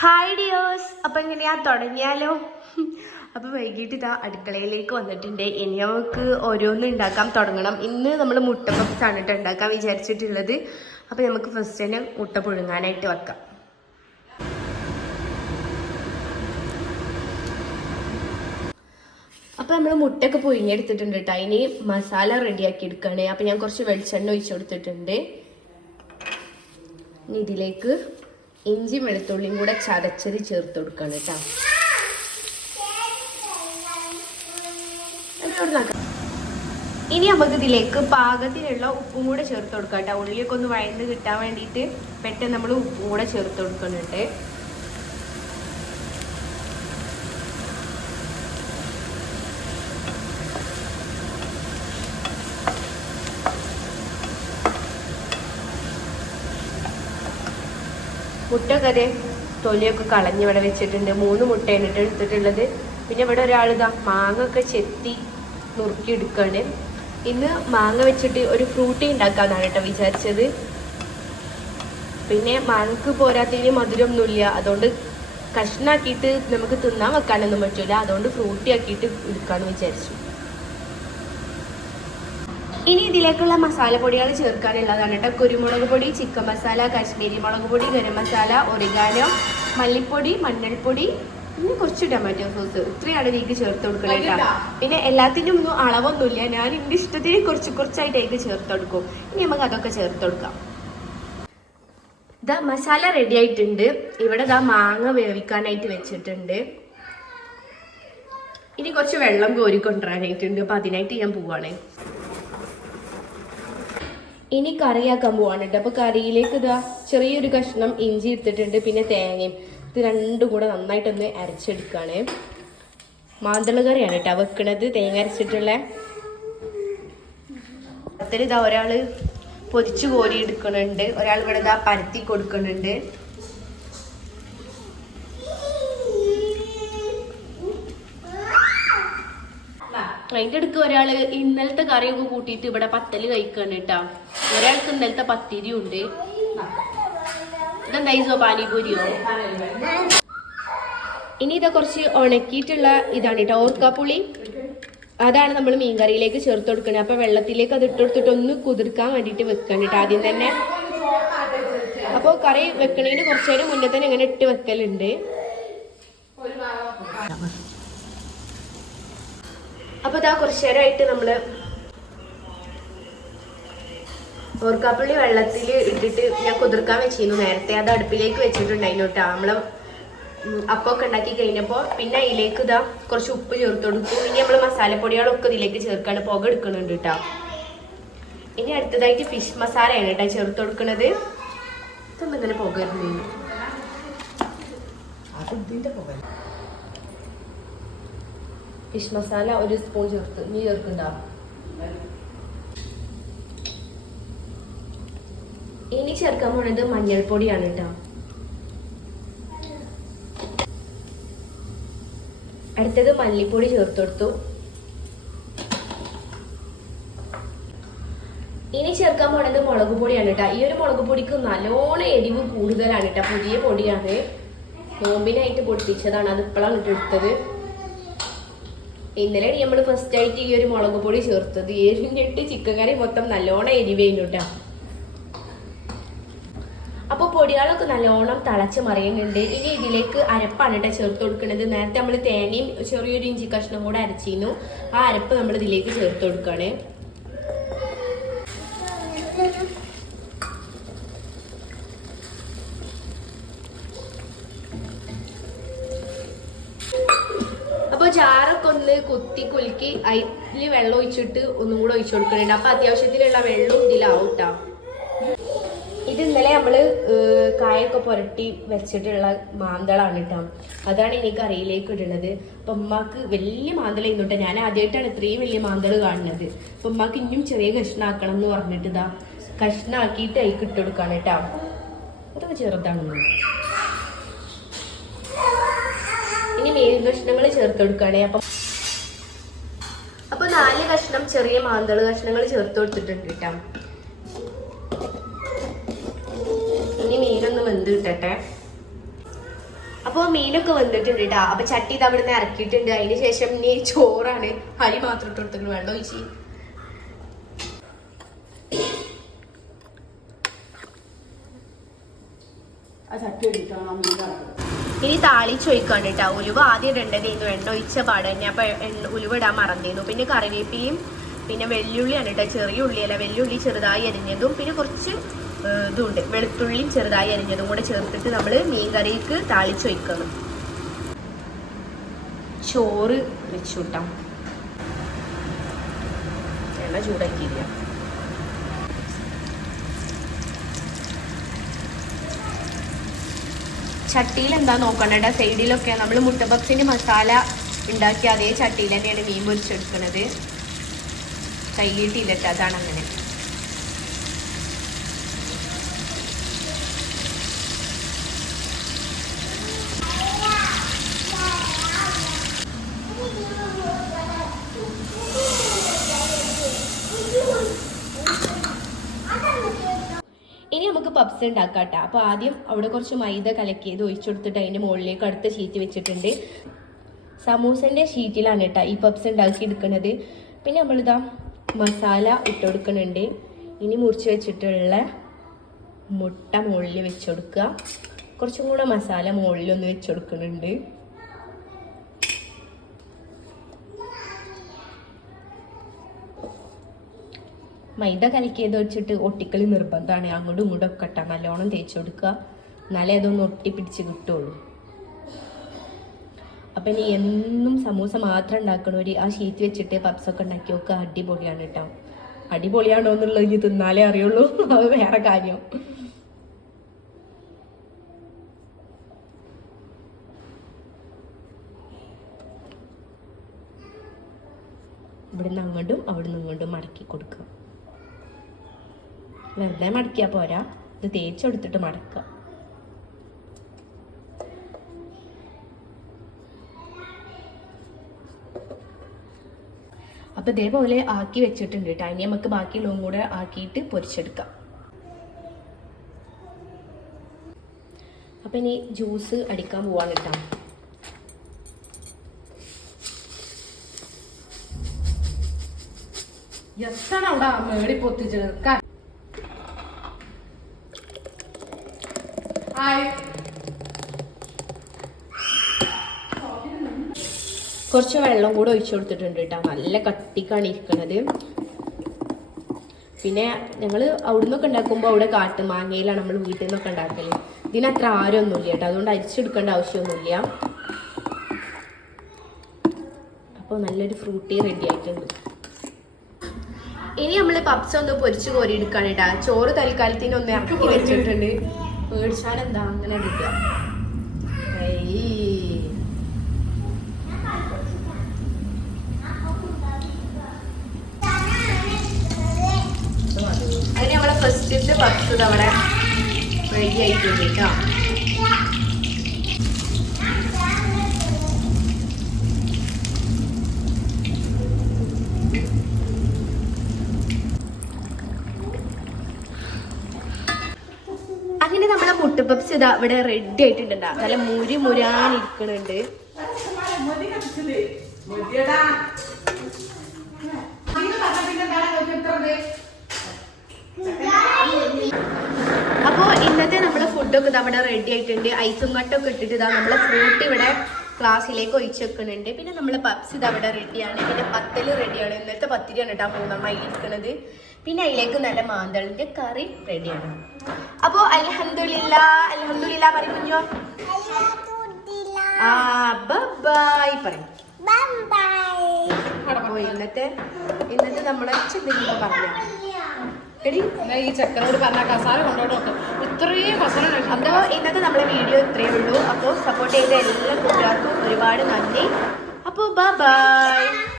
Hi dears. അപ്പം എങ്ങനെയാ തുടങ്ങിയാലോ? അപ്പോൾ വൈകിട്ട് ഇതാ അടുക്കളയിലേക്ക് വന്നിട്ടുണ്ട്. ഇനി നമുക്ക് ഓരോന്നും ഉണ്ടാക്കാൻ തുടങ്ങണം. ഇന്ന് നമ്മൾ മുട്ട പപ്സാണ് കേട്ടോ ഉണ്ടാക്കാൻ വിചാരിച്ചിട്ടുള്ളത്. അപ്പോൾ നമുക്ക് ഫസ്റ്റ് തന്നെ മുട്ട പുഴുങ്ങാനായിട്ട് വെക്കാം. അപ്പോൾ നമ്മൾ മുട്ടയൊക്കെ പുഴുങ്ങിയെടുത്തിട്ടുണ്ട് കേട്ടോ. ഇനി മസാല റെഡിയാക്കി എടുക്കുകയാണ്. അപ്പോൾ ഞാൻ കുറച്ച് വെളിച്ചെണ്ണ ഒഴിച്ചു കൊടുത്തിട്ടുണ്ട്. ഇനി ഇതിലേക്ക് ഇഞ്ചി വെളുത്തുള്ളിയും കൂടെ ചതച്ചത് ചേർത്ത് കൊടുക്കണം കേട്ടോ. ഇനി നമുക്ക് ഇതിലേക്ക് പാകത്തിനുള്ള ഉപ്പും കൂടെ ചേർത്ത് കൊടുക്കാം കേട്ടോ. ഉള്ളിയൊക്കെ ഒന്ന് വഴന്ന് കിട്ടാൻ വേണ്ടിയിട്ട് പെട്ടെന്ന് നമ്മൾ ഉപ്പും കൂടെ ചേർത്ത് കൊടുക്കുന്നുണ്ട്. മുട്ടയൊക്കെ അതെ തൊലിയൊക്കെ കളഞ്ഞ് ഇവിടെ വെച്ചിട്ടുണ്ട്. 3 മുട്ടയാണ് എടുത്തിട്ടുള്ളത്. പിന്നെ ഇവിടെ ഒരാൾ ഇതാ മാങ്ങ ഒക്കെ ചെത്തി നുറുക്കി എടുക്കുകയാണ്. ഇന്ന് മാങ്ങ വെച്ചിട്ട് ഒരു ഫ്രൂട്ടി ഉണ്ടാക്കാന്നാണ് കേട്ടോ വിചാരിച്ചത്. പിന്നെ മാങ്ങക്ക് പോരാത്തതിന് മധുരമൊന്നുമില്ല, അതുകൊണ്ട് കഷ്ണാക്കിയിട്ട് നമുക്ക് തിന്നാൻ വെക്കാനൊന്നും പറ്റില്ല. അതുകൊണ്ട് ഫ്രൂട്ടി ആക്കിയിട്ട് എടുക്കാമെന്ന് വിചാരിച്ചു. ഇനി ഇതിലേക്കുള്ള മസാലപ്പൊടികൾ ചേർക്കാനുള്ളതാണ് കേട്ടോ. കുരുമുളക് പൊടി, ചിക്കൻ മസാല, കാശ്മീരി മുളക് പൊടി, ഗരം മസാല, ഒറിഗാനോ, മല്ലിപ്പൊടി, മഞ്ഞൾപ്പൊടി, പിന്നെ കുറച്ച് ടൊമാറ്റോ സോസ്. ഇത്രയാണ് ഇതിലേക്ക് ചേർത്ത് കൊടുക്കണം കേട്ടോ. പിന്നെ എല്ലാത്തിനും ഒന്നും അളവൊന്നുമില്ല, ഞാൻ എൻ്റെ ഇഷ്ടത്തിന് കുറച്ചായിട്ട് അതിലേക്ക് ചേർത്ത് കൊടുക്കും. ഇനി നമുക്ക് അതൊക്കെ ചേർത്ത് കൊടുക്കാം. ഇതാ മസാല റെഡി ആയിട്ടുണ്ട്. ഇവിടെ ഇതാ മാങ്ങ വേവിക്കാനായിട്ട് വെച്ചിട്ടുണ്ട്. ഇനി കുറച്ച് വെള്ളം കോരിക്കൊണ്ടുവരാനായിട്ടുണ്ട്. അപ്പം അതിനായിട്ട് ഞാൻ പോവാണ്. ഇനി കറിയാക്കാൻ പോവാണ് കേട്ടോ. അപ്പോൾ കറിയിലേക്ക് ഇതാ ചെറിയൊരു കഷ്ണം ഇഞ്ചി എടുത്തിട്ടുണ്ട്, പിന്നെ തേങ്ങയും. ഇത് രണ്ടും കൂടെ നന്നായിട്ടൊന്ന് അരച്ചെടുക്കുകയാണ്. മാന്തള കറിയാണ് കേട്ടോ വെക്കണത്, തേങ്ങ അരച്ചിട്ടുള്ള. അതിൽ ഇതാ ഒരാൾ പൊരിച്ചു കോരി എടുക്കുന്നുണ്ട്, ഒരാൾ ഇവിടെ ഇതാ പരത്തി കൊടുക്കുന്നുണ്ട്. അതിൻ്റെ അടുക്ക് ഒരാൾ ഇന്നലത്തെ കറിയൊക്കെ കൂട്ടിയിട്ട് ഇവിടെ പത്തല് കഴിക്കാണ് കേട്ടോ. ഒരാൾക്ക് ഇന്നലത്തെ പത്തിരിയും ഉണ്ട്. ഇതെന്താ പാനിപൂരിയോ? ഇനി ഇതാ കുറച്ച് ഉണക്കിയിട്ടുള്ള ഇതാണ് കേട്ടോ, ഓർക്കാപ്പുളി. അതാണ് നമ്മൾ മീൻകറിയിലേക്ക് ചേർത്ത് കൊടുക്കുന്നത്. അപ്പൊ വെള്ളത്തിലേക്ക് അത് ഇട്ടെടുത്തിട്ട് ഒന്ന് കുതിർക്കാൻ വേണ്ടിയിട്ട് വെക്കാൻ കേട്ടോ ആദ്യം തന്നെ. അപ്പോൾ കറി വെക്കണതിന് കുറച്ചു നേരം മുന്നേ തന്നെ ഇങ്ങനെ ഇട്ട് വെക്കലുണ്ട്. അപ്പൊ ഇതാ കുറച്ചു നേരമായിട്ട് നമ്മള് ഓർക്കാപ്പുള്ളി വെള്ളത്തിൽ ഇട്ടിട്ട് ഞാൻ കുതിർക്കാൻ വെച്ചിരുന്നു നേരത്തെ. അത് അടുപ്പിലേക്ക് വെച്ചിട്ടുണ്ടായിരുന്നു കേട്ടോ. നമ്മള് അപ്പമൊക്കെ ഉണ്ടാക്കി കഴിഞ്ഞപ്പോൾ പിന്നെ അതിലേക്ക് ഇതാ കുറച്ച് ഉപ്പ് ചേർത്ത് കൊടുക്കും. ഇനി നമ്മൾ മസാലപ്പൊടികളൊക്കെ ഇതിലേക്ക് ചേർക്കാണ്, പുക എടുക്കുന്നുണ്ട് കേട്ടോ. ഇനി അടുത്തതായിട്ട് ഫിഷ് മസാലയാണ് കേട്ടോ ചേർത്ത് കൊടുക്കുന്നത്. ഇതൊന്നും ഇങ്ങനെ പുക വരുന്നു. ഫിഷ് മസാല 1 സ്പൂൺ ചേർത്ത്. നീ ചേർക്കണ്ടോ? ഇനി ചേർക്കാൻ പോണത് മഞ്ഞൾപ്പൊടിയാണ് കേട്ടോ. അടുത്തത് മല്ലിപ്പൊടി ചേർത്ത് കൊടുത്തു. ഇനി ചേർക്കാൻ പോണത് മുളക് പൊടിയാണ് കേട്ടോ. ഈ ഒരു മുളക് പൊടിക്ക് നല്ലോണം എരിവ് കൂടുതലാണ് കേട്ടോ. പുതിയ പൊടിയാണ്, നോമ്പിനായിട്ട് പൊടിപ്പിച്ചതാണ്. അത് ഇപ്പോഴാണ് എടുത്തത്. ഇന്നലെ നമ്മൾ ഫസ്റ്റ് ആയിട്ട് ഈ ഒരു മുളക് പൊടി ചേർത്തത്. എരിഞ്ഞിട്ട് ചിക്കൻ കറി മൊത്തം നല്ലോണം എരിവേനു കേട്ടോ. അപ്പോൾ പൊടികളൊക്കെ നല്ലോണം തിളച്ച് മറിയുന്നുണ്ട്. ഇനി ഇതിലേക്ക് അരപ്പാണ് കേട്ടോ ചേർത്ത് കൊടുക്കുന്നത്. നേരത്തെ നമ്മൾ തേങ്ങയും ചെറിയൊരു ഇഞ്ചി കഷ്ണം കൂടെ അരച്ചിരുന്നു. ആ അരപ്പ് നമ്മൾ ഇതിലേക്ക് ചേർത്ത് കൊടുക്കുകയാണ്. അപ്പോൾ ചാറൊക്കെ ഒന്ന് കുത്തി കുലുക്കി അതിൽ വെള്ളം ഒഴിച്ചിട്ട് ഒന്നും കൂടെ ഒഴിച്ചു കൊടുക്കുന്നുണ്ട്. അപ്പൊ അത്യാവശ്യത്തിനുള്ള വെള്ളം ഇതിലാവും കേട്ടോ. ഇത് ഇന്നലെ നമ്മള് കായൊക്കെ പുരട്ടി വെച്ചിട്ടുള്ള മാന്തളാണ് കേട്ടോ. അതാണ് ഇനി കറിയിലേക്ക് ഇടുന്നത്. അപ്പൊ ഉമ്മാക്ക് വലിയ മാന്തള ഇന്നോട്ടെ. ഞാൻ ആദ്യമായിട്ടാണ് ഇത്രയും വലിയ മാന്തള് കാണുന്നത്. അപ്പൊ ഉമ്മാക്ക് ഇനിയും ചെറിയ കഷ്ണാക്കണം എന്ന് പറഞ്ഞിട്ട് ഇതാ കഷ്ണാക്കിയിട്ട് അതിക്ക് ഇട്ട് കൊടുക്കാണ് കേട്ടോ. അതൊക്കെ ചെറുതാണെന്ന്. ഇനി മീൻ കഷ്ണങ്ങൾ ചേർത്ത് കൊടുക്കുകയാണെ. അപ്പൊ 4 കഷ്ണം ചെറിയ മാന്തള് കഷ്ണങ്ങൾ ചേർത്ത് കൊടുത്തിട്ടുണ്ട് കേട്ടോ. ഇനി മീനൊന്ന് വെന്ത് കിട്ടട്ടെ. അപ്പോൾ മീനൊക്കെ വന്നിട്ടുണ്ട് കേട്ടോ. അപ്പൊ ചട്ടി ഇത് അവിടെ നിന്ന് ഇറക്കിയിട്ടുണ്ട്. അതിന് ശേഷം ഇനി ചോറാണ്. അരി മാത്രം ഇട്ട് കൊടുത്തിട്ട് വെള്ളം ഒഴിച്ച് ഇനി താളിച്ച് ഒഴിക്കാണ് കേട്ടോ. ഉലുവ ആദ്യം ഇടേണ്ടതായിരുന്നു, എണ്ണ ഒഴിച്ച പാട് തന്നെ. അപ്പൊ ഉലുവ ഇടാൻ മറന്നിരുന്നു. പിന്നെ കറിവേപ്പിലയും പിന്നെ വെല്ലുള്ളിയാണ് കേട്ടോ. ചെറിയ ഉള്ളിയല്ല, വെല്ലുള്ളി ചെറുതായി അരിഞ്ഞതും പിന്നെ കുറച്ച് ഇതുണ്ട് വെളുത്തുള്ളിയും ചെറുതായി അരിഞ്ഞതും കൂടെ ചേർത്തിട്ട് നമ്മൾ മീൻകറിക്ക് താളിച്ച് ഒഴിക്കണം. ചോറ് വെച്ചു കൂട്ടാം. എണ്ണ ചൂടാക്കിയില്ല. ചട്ടിയിൽ എന്താ നോക്കണ്ട, സൈഡിലൊക്കെ നമ്മൾ മുട്ടപപ്സിന് മസാല ഉണ്ടാക്കി അതേ ചട്ടിയിൽ തന്നെയാണ് മീൻ പൊരിച്ചെടുക്കുന്നത്. കൈയിട്ടില്ല, അതാണ് അങ്ങനെ. ഇനി നമുക്ക് പപ്സ് ഉണ്ടാക്കാം കേട്ടോ. അപ്പോൾ ആദ്യം അവിടെ കുറച്ച് മൈദ കലക്കിയത് ഒഴിച്ചു കൊടുത്തിട്ട് അതിൻ്റെ മുകളിലേക്ക് അടുത്ത ഷീറ്റ് വെച്ചിട്ടുണ്ട്. സമൂസൻ്റെ ഷീറ്റിലാണ് കേട്ടോ ഈ പപ്സ് ഉണ്ടാക്കി എടുക്കുന്നത്. പിന്നെ നമ്മളിതാ മസാല ഇട്ട് കൊടുക്കുന്നുണ്ട്. ഇനി മുറിച്ച് വെച്ചിട്ടുള്ള മുട്ട മുകളിൽ വെച്ച് കൊടുക്കുക. കുറച്ചും കൂടെ മസാല മുകളിലൊന്ന് വെച്ച് കൊടുക്കുന്നുണ്ട്. മൈദ കലക്കിയത് വെച്ചിട്ട് ഒട്ടിക്കളി നിർബന്ധമാണ്. അങ്ങോട്ടും ഇങ്ങോട്ടും ഒക്കെ ഇട്ടാൽ നല്ലോണം തേച്ച് കൊടുക്കുക, എന്നാലേ അതൊന്ന് ഒട്ടിപ്പിടിച്ച് കിട്ടുള്ളൂ. അപ്പം ഇനി എന്നും സമൂസ മാത്രം ഉണ്ടാക്കണവർ ആ ഷീറ്റ് വെച്ചിട്ട് പപ്സൊക്കെ ഉണ്ടാക്കി നോക്കുക. അടിപൊളിയാണ് കേട്ടോ. അടിപൊളിയാണോ എന്നുള്ളത് ഇനി തിന്നാലേ അറിയുള്ളൂ, അത് വേറെ കാര്യം. ഇവിടുന്ന് അങ്ങോട്ടും അവിടുന്ന് ഇങ്ങോട്ടും മടക്കി കൊടുക്കുക. വെറുതെ മടക്കിയാൽ പോരാ, ഇത് തേച്ചെടുത്തിട്ട് മടക്കുക. അപ്പം ഇതേപോലെ ആക്കി വെച്ചിട്ടുണ്ട് കേട്ടോ. ഇനി നമുക്ക് ബാക്കിയുള്ളതും കൂടെ ആക്കിയിട്ട് പൊരിച്ചെടുക്കാം. അപ്പം ഇനി ജ്യൂസ് അടിക്കാൻ പോവാണ് കേട്ടോ. എത്താണ് അവിടെ മേടി പൊത്തിച്ചെടുക്കാൻ. കുറച്ച് വെള്ളം കൂടെ ഒഴിച്ചു കൊടുത്തിട്ടുണ്ട് കേട്ടോ. നല്ല കട്ടിക്കാണ് ഇരിക്കണത്. പിന്നെ ഞങ്ങൾ അവിടെ നിന്നൊക്കെ ഉണ്ടാക്കുമ്പോൾ അവിടെ കാട്ടുമാങ്ങയിലാണ് നമ്മൾ വീട്ടിൽ നിന്നൊക്കെ ഉണ്ടാക്കല്. ഇതിനത്ര ആരൊന്നുമില്ല കേട്ടോ, അതുകൊണ്ട് അരിച്ചെടുക്കേണ്ട ആവശ്യമൊന്നുമില്ല. അപ്പോൾ നല്ലൊരു ഫ്രൂട്ടി റെഡി ആയിട്ടുണ്ട്. ഇനി നമ്മൾ പപ്സ് ഒന്ന് പൊരിച്ച് കോരി എടുക്കാണ് കേട്ടോ. ചോറ് തൽക്കാലത്തിന് ഒന്ന് ഇറക്കി വെച്ചിട്ടുണ്ട്. പേടിച്ചാൽ എന്താ അങ്ങനെ കിട്ടുക. അതിന് നമ്മളെ ഫസ്റ്റത്തെ പപ്സ് അവിടെ റെഡി ആയിട്ടുണ്ട് കേട്ടോ. അങ്ങനെ നമ്മളെ മുട്ട പപ്സ് ഇതാ ഇവിടെ റെഡി ആയിട്ടുണ്ടാ. നല്ല മുരാനിരിക്കണുണ്ട്. അപ്പോൾ ഇന്നത്തെ നമ്മുടെ ഫുഡൊക്കെ ഇതാ ഇവിടെ റെഡി ആയിട്ടുണ്ട്. ഐസും കട്ടൊക്കെ ഇട്ടിട്ട് ഇതാ നമ്മളെ ഫ്രൂട്ട് ഇവിടെ ക്ലാസ്സിലേക്ക് ഒഴിച്ച് വെക്കുന്നുണ്ട്. പിന്നെ നമ്മളെ പപ്സ് ഇത് അവിടെ റെഡിയാണ്. പിന്നെ പത്തല് റെഡിയാണ്. ഇന്നത്തെ പത്തിരിയാണ് കേട്ടോ മൂന്നെണ്ണം അതിലിരിക്കുന്നത്. പിന്നെ അതിലേക്ക് നല്ല മാന്തളിന്റെ കറി റെഡിയാണ്. അപ്പോൾ അൽഹംദുലില്ലാ പറയും കുഞ്ഞോ. ബൈ പറയും. അപ്പോൾ ഇന്നത്തെ നമ്മളെ എന്തെങ്കിലും പറഞ്ഞു ഈ ചെക്കനോട് പറഞ്ഞ കസാര കൊണ്ടോട്ടോ ഇത്രയും കസാര. അപ്പോൾ ഇന്നത്തെ നമ്മളെ വീഡിയോ ഇത്രയേ ഉള്ളൂ. അപ്പോൾ സപ്പോർട്ട് ചെയ്ത എല്ലാ കൂട്ടുകാർക്കും ഒരുപാട് നന്ദി. അപ്പോൾ ബൈ.